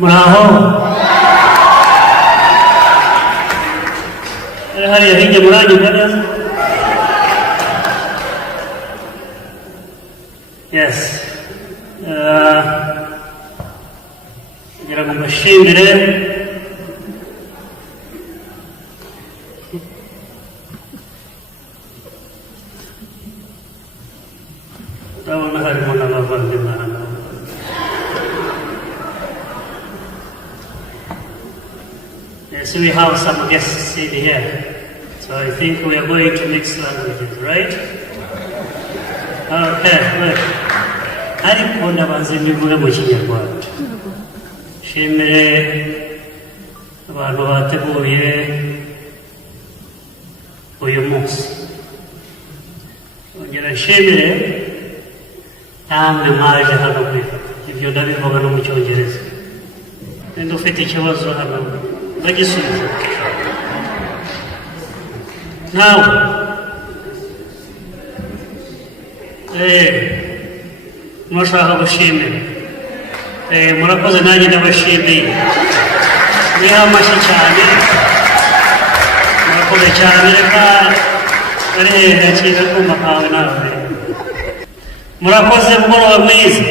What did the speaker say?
muraho hariya hirya muranyumva neza yes ngira ngo mbashimire ndabona harimo n'abavandimwe hano so we have some guests in here. So I think we are going to mix languages, right? Okay, good. Ariko ndabanze mbivuge mu Kinyarwanda. Shimire abantu bateguye uyu munsi. Ongera nshimire namwe mwaje hano kwifata. Ibyo ndabivuga no mu Cyongereza. Ninde ufite ikibazo hano? Bagisubiza. Nawe murashaka gushimira murakoze nanjye ndabashimiye niha amashyi cyane murakoze cyane reka barihenda kiza kuma kawe nawe murakoze mugoroba mwiza